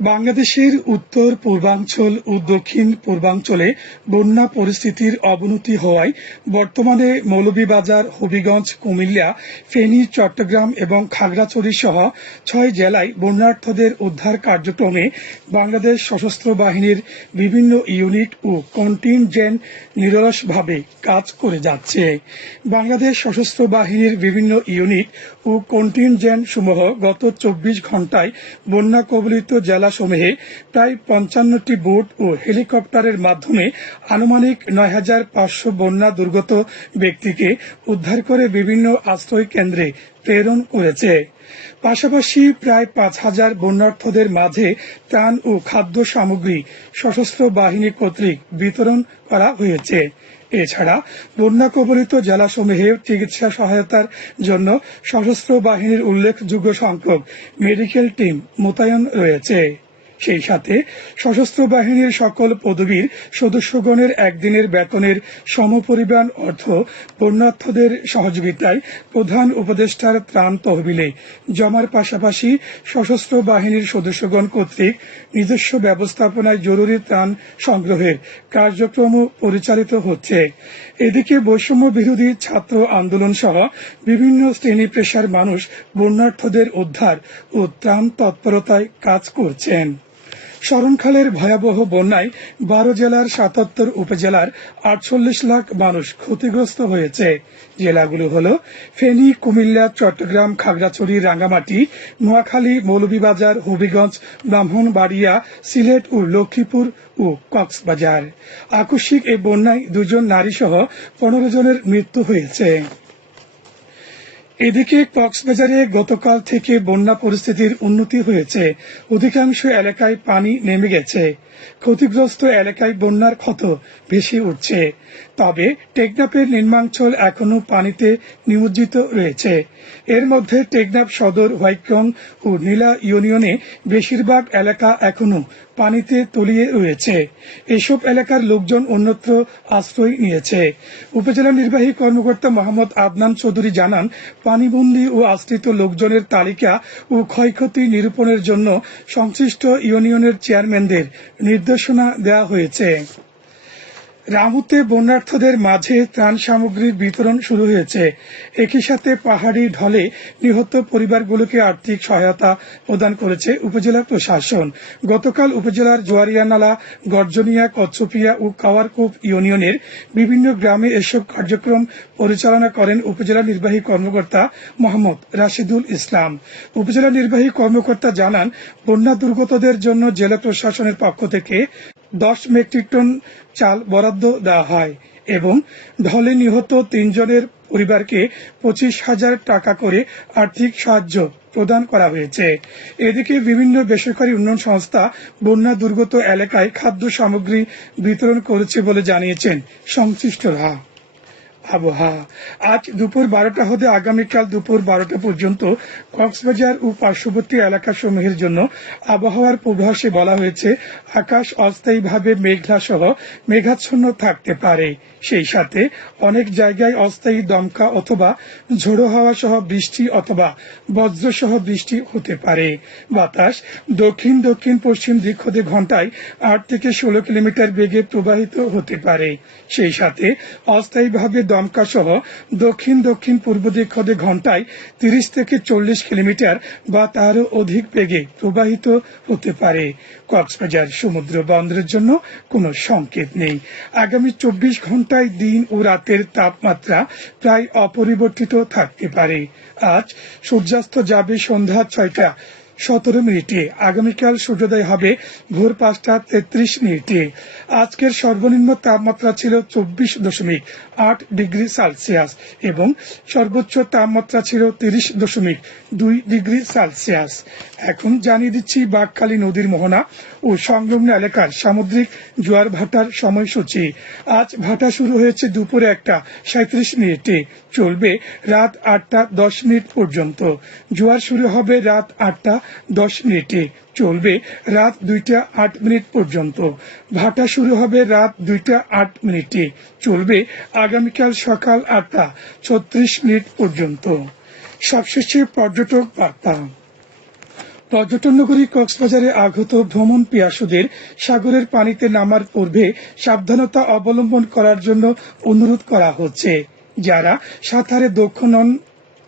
বাংলাদেশের উত্তর, পূর্বাঞ্চল ও দক্ষিণ পূর্বাঞ্চলে বন্যা পরিস্থিতির অবনতি হওয়ায় বর্তমানে মৌলভীবাজার, হবিগঞ্জ, কুমিল্লা, ফেনী, চট্টগ্রাম এবং খাগড়াছড়ি সহ ছয় জেলায় বন্যার্থদের উদ্ধার কার্যক্রমে বাংলাদেশ সশস্ত্র বাহিনীর বিভিন্ন ইউনিট ও কন্টিনজেন্ট নিরলসভাবে কাজ করে যাচ্ছে। বাংলাদেশ সশস্ত্র বাহিনীর বিভিন্ন ইউনিট ও কন্টিনজেন্ট সমূহ গত চব্বিশ ঘন্টায় বন্যা কবলিত জেলাসমূহে প্রায় পঞ্চান্নটি বোট ও হেলিকপ্টারের মাধ্যমে আনুমানিক নয় হাজার পাঁচশো বন্যা দুর্গত ব্যক্তিকে উদ্ধার করে বিভিন্ন আশ্রয় কেন্দ্রে প্রেরণ করেছে। পাশাপাশি প্রায় পাঁচ হাজার বন্যার্থদের মাঝে ত্রাণ ও খাদ্য সামগ্রী, সশস্ত্র বাহিনী কর্তৃক বিতরণ করা হয়েছে। এছাড়া বন্যা কবলিত জেলাসমূহে চিকিৎসা সহায়তার জন্য সশস্ত্র বাহিনীর উল্লেখযোগ্য সংখ্যক মেডিকেল টিম মোতায়েন রয়েছে। সেই সাথে সশস্ত্র বাহিনীর সকল পদবীর সদস্যগণের একদিনের বেতনের সমপরিমাণ অর্থ বন্যার্থদের সহযোগিতায় প্রধান উপদেষ্টার ত্রাণ তহবিলে। জমার পাশাপাশি সশস্ত্র বাহিনীর সদস্যগণ কর্তৃক নিজস্ব ব্যবস্থাপনায় জরুরি ত্রাণ সংগ্রহের কার্যক্রম পরিচালিত হচ্ছে। এদিকে বৈষম্য বিরোধী ছাত্র আন্দোলন সহ বিভিন্ন শ্রেণি পেশার মানুষ বন্যার্থদের উদ্ধার ও ত্রাণ তৎপরতায় কাজ করছেন। শরণখালের ভয়াবহ বন্যায় বারো জেলার সাতাত্তর উপজেলার আটচল্লিশ লাখ মানুষ ক্ষতিগ্রস্ত হয়েছে। জেলাগুলো হল ফেনী, কুমিল্লা, চট্টগ্রাম, খাগড়াছড়ি, রাঙ্গামাটি, নোয়াখালী, মৌলভীবাজার, হবিগঞ্জ, ব্রাহ্মণবাড়িয়া, সিলেট ও লক্ষ্মীপুর ও কক্সবাজার। আকস্মিক এই বন্যায় দুজন নারী সহ পনেরো জনের মৃত্যু হয়েছে। এদিকে কক্সবাজারে গতকাল থেকে বন্যা পরিস্থিতির উন্নতি হয়েছে। অধিকাংশ এলাকায় পানি নেমে গেছে। ক্ষতিগ্রস্ত এলাকায় বন্যার ক্ষত ভেসে উঠছে। তবে টেকনাফের নির্মাঞ্চল এখনও পানিতে নিমজ্জিত রয়েছে। এর মধ্যে টেকনাফ সদর হোয়াইক্রং ও নীলা ইউনিয়নে বেশিরভাগ এলাকা এখনও পানিতে তলিয়ে রয়েছে। এসব এলাকার লোকজন অন্যত্র আশ্রয় নিয়েছে। উপজেলা নির্বাহী কর্মকর্তা মোহাম্মদ আদনান চৌধুরী জানান, পানিবন্দী ও আশ্রিত লোকজনের তালিকা ও ক্ষয়ক্ষতি নিরূপণের জন্য সংশ্লিষ্ট ইউনিয়নের চেয়ারম্যানদের নির্দেশনা দেওয়া হয়েছে। রামুতে বন্যার্থদের মাঝে ত্রাণ সামগ্রীর বিতরণ শুরু হয়েছে। একই সাথে পাহাড়ি ঢলে নিহত পরিবারগুলোকে আর্থিক সহায়তা প্রদান করেছে উপজেলা প্রশাসন। গতকাল উপজেলার জোয়ারিয়ানালা গর্জনিয়া, কচ্ছপিয়া ও কাওয়ারকোপ ইউনিয়নের বিভিন্ন গ্রামে এসব কার্যক্রম পরিচালনা করেন উপজেলা নির্বাহী কর্মকর্তা মোহাম্মদ রাশিদুল ইসলাম। উপজেলা নির্বাহী কর্মকর্তা জানান, বন্যা দুর্গতদের জন্য জেলা প্রশাসনের পক্ষ থেকে দশ মেট্রিক টন চাল বরাদ্দ দেওয়া হয় এবং ঢলে নিহত তিনজনের পরিবারকে পঁচিশ হাজার টাকা করে আর্থিক সাহায্য প্রদান করা হয়েছে। এদিকে বিভিন্ন বেসরকারি উন্নয়ন সংস্থা বন্যা দুর্গত এলাকায় খাদ্য সামগ্রী বিতরণ করেছে বলে জানিয়েছেন সংশ্লিষ্টরা। আবহাওয়া। আজ দুপুর বারোটা হতে আগামীকাল দুপুর বারোটা পর্যন্ত কক্সবাজার ও পার্শ্ববর্তী এলাকা সমূহের জন্য আবহাওয়ার পূর্বাভাসে বলা হয়েছে, আকাশ অস্থায়ীভাবে মেঘলা সহ মেঘাচ্ছন্ন থাকতে পারে। সেই সাথে অনেক জায়গায় অস্থায়ী দমকা অথবা ঝোড়ো হাওয়া সহ বৃষ্টি অথবা বজ্র সহ বৃষ্টি হতে পারে। বাতাস দক্ষিণ দক্ষিণ পশ্চিম দিক হতে ঘন্টায় আট থেকে ষোলো কিলোমিটার বেগে প্রবাহিত হতে পারে। সেই সাথে অস্থায়ীভাবে দমকা সহ দক্ষিণ দক্ষিণ পূর্ব দিক হতে ঘন্টায় তিরিশ থেকে চল্লিশ কিলোমিটার বা তারও অধিক বেগে প্রবাহিত হতে পারে। কক্সবাজার সমুদ্র বন্দরের জন্য কোনো সংকেত নেই। আগামী চব্বিশ ঘন্টায় দিন ও রাতের তাপমাত্রা প্রায় অপরিবর্তিত থাকতে পারে। আজ সূর্যাস্ত যাবে সন্ধ্যা ছয়টা। সতেরো মিনিটে। আগামীকাল সূর্যোদয় হবে ভোর পাঁচটা তেত্রিশ মিনিটে। আজকের সর্বনিম্ন তাপমাত্রা ছিল চব্বিশ দশমিক আট ডিগ্রি সেলসিয়াস এবং সর্বোচ্চ তাপমাত্রা ছিল তিরিশ দশমিক দুই ডিগ্রি সেলসিয়াস। এখন জানিয়ে দিচ্ছি বাঘখালী নদীর মোহনা ও সংলগ্ন এলাকার সামুদ্রিক জোয়ার ভাটার সময়সূচি। আজ ভাটা শুরু হয়েছে দুপুরে একটা সাঁত্রিশ মিনিটে। চলবে রাত আটটা দশ মিনিট পর্যন্ত। জোয়ার শুরু হবে রাত আটটা দশ মিনিটে চলবে রাত দুইটা আট মিনিট পর্যন্ত। ভাটা শুরু হবে রাত দুইটা আট মিনিটে। চলবে আগামীকাল সকাল আটটা ছত্রিশ মিনিট পর্যন্ত। সবশেষে পর্যটক বার্তা। পর্যটন নগরী কক্সবাজারে আগত ভ্রমণ পিয়াসুদের সাগরের পানিতে নামার পূর্বে সাবধানতা অবলম্বন করার জন্য অনুরোধ করা হচ্ছে। যারা সাঁতারে দক্ষ নন